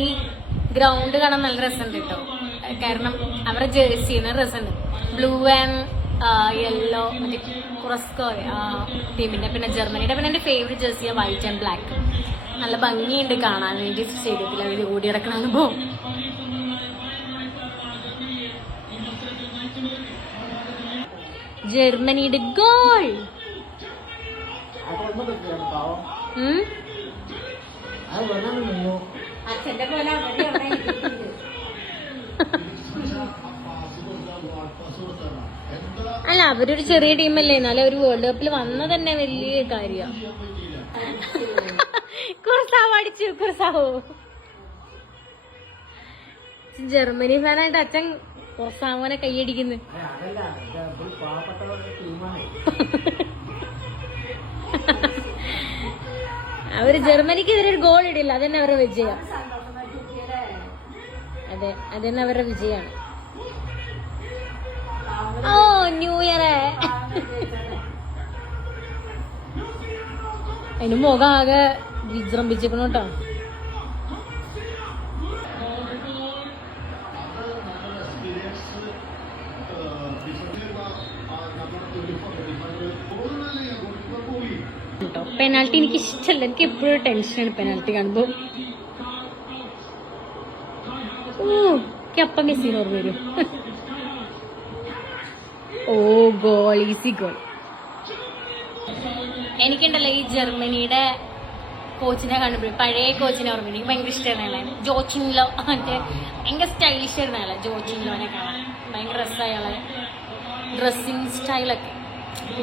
ഈ ഗ്രൗണ്ട് കാണാൻ നല്ല രസമുണ്ട് കേട്ടോ. കാരണം അവരുടെ ജേഴ്സിന് രസമുണ്ട്. ബ്ലൂ ആൻഡ് യെല്ലോ മറ്റേ കുറസ്കോ ടീമിന്റെ. പിന്നെ ജർമ്മനിയുടെ പിന്നെ എന്റെ ഫേവറേറ്റ് ജേഴ്സിയാണ് വൈറ്റ് ആൻഡ് ബ്ലാക്ക്. നല്ല ഭംഗിയുണ്ട് കാണാൻ വേണ്ടി സ്റ്റേഡിയത്തിൽ അവർ ഓടി നടക്കണ അനുഭവം. ജർമ്മനിയുടെ ഗോൾ. അച്ഛന്റെ പോലെ അല്ല, അവരൊരു ചെറിയ ടീമല്ലേ, എന്നാലും ഒരു വേൾഡ് കപ്പിൽ വന്ന തന്നെ വലിയ കാര്യമാണ്. കുർസാവ് അടിച്ചു, കുർസാവോ. ജർമ്മനി ഫാനായിട്ട് അച്ഛൻ കുർസാവോനെ കൈയടിക്കുന്നു. അവര് ജർമ്മനിക്കെതിരെ ഒരു ഗോൾ ഇടില്ല, അതന്നെ അവരുടെ വിജയം. അതെ, അതന്നെ അവരുടെ വിജയാണ്. ഓ ന്യൂ ഇയർ. അതിന് മുഖം ആകെ വിജൃംഭിച്ചിരിക്കണു കേട്ടോ. പെനാൽറ്റി എനിക്ക് ഇഷ്ടമല്ല, എനിക്ക് എപ്പോഴും ടെൻഷനാണ് പെനാൽറ്റി കാണുമ്പോ. അപ്പം മെസ്സിന് ഓർമ്മ വരും. ഓ ഗോൾ, ഈസി ഗോൾ. എനിക്കുണ്ടല്ലോ ഈ ജർമ്മനിയുടെ കോച്ചിനെ കാണുമ്പോഴേ പഴയ കോച്ചിനെ ഓർമ്മ. എനിക്ക് ഭയങ്കര ഇഷ്ടമായിരുന്നു അയാളെ. ജോച്ചിൻലോ, മറ്റേ ഭയങ്കര സ്റ്റൈലിഷ് ആയിരുന്നു അയാളെ. ജോച്ചിൻലോനെ കാണാൻ ഭയങ്കര രസമാണ് അയാളെ ഡ്രസ്സിങ് സ്റ്റൈലൊക്കെ.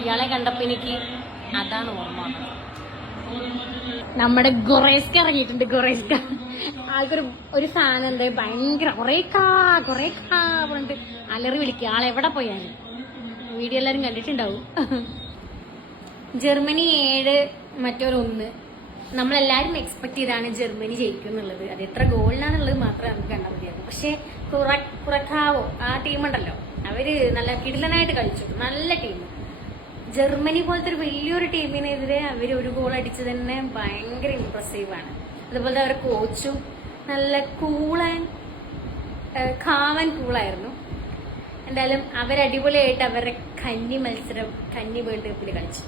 ഇയാളെ കണ്ടപ്പോൾ എനിക്ക് അതാണ് ഓർമ്മ വന്നത്. നമ്മുടെ ഗൊറേസ്ക ഇറങ്ങിയിട്ടുണ്ട്. ഗൊറേസ്ക ആൾക്കൊരു ഫാൻ ഉണ്ട്, ഭയങ്കര കുറേ പറഞ്ഞിട്ട് അലറി വിളിക്കുക. ആളെവിടെ പോയാലും വീഡിയോ എല്ലാവരും കണ്ടിട്ടുണ്ടാവും. ജർമ്മനി 7 മറ്റൊരു 1. നമ്മളെല്ലാവരും എക്സ്പെക്ട് ചെയ്താണ് ജർമ്മനി ജയിക്കും എന്നുള്ളത്. അത് എത്ര ഗോളിനാന്നുള്ളത് മാത്രമേ നമുക്ക് കണ്ടാൽ മതിയായിരുന്നു. പക്ഷെ കുറക്കാവോ ആ ടീമുണ്ടല്ലോ, അവര് നല്ല കിടിലനായിട്ട് കളിച്ചു. നല്ല ടീം. ജർമ്മനി പോലത്തെ ഒരു വലിയൊരു ടീമിനെതിരെ അവർ ഒരു ഗോൾ അടിച്ച് തന്നെ ഭയങ്കര ഇംപ്രസീവാണ്. അതുപോലെ അവരുടെ കോച്ചും നല്ല കൂളായിരുന്നു. എന്തായാലും അവരടിപൊളിയായിട്ട് അവരുടെ കന്നി വേൾഡ് കപ്പിൽ കളിച്ചു.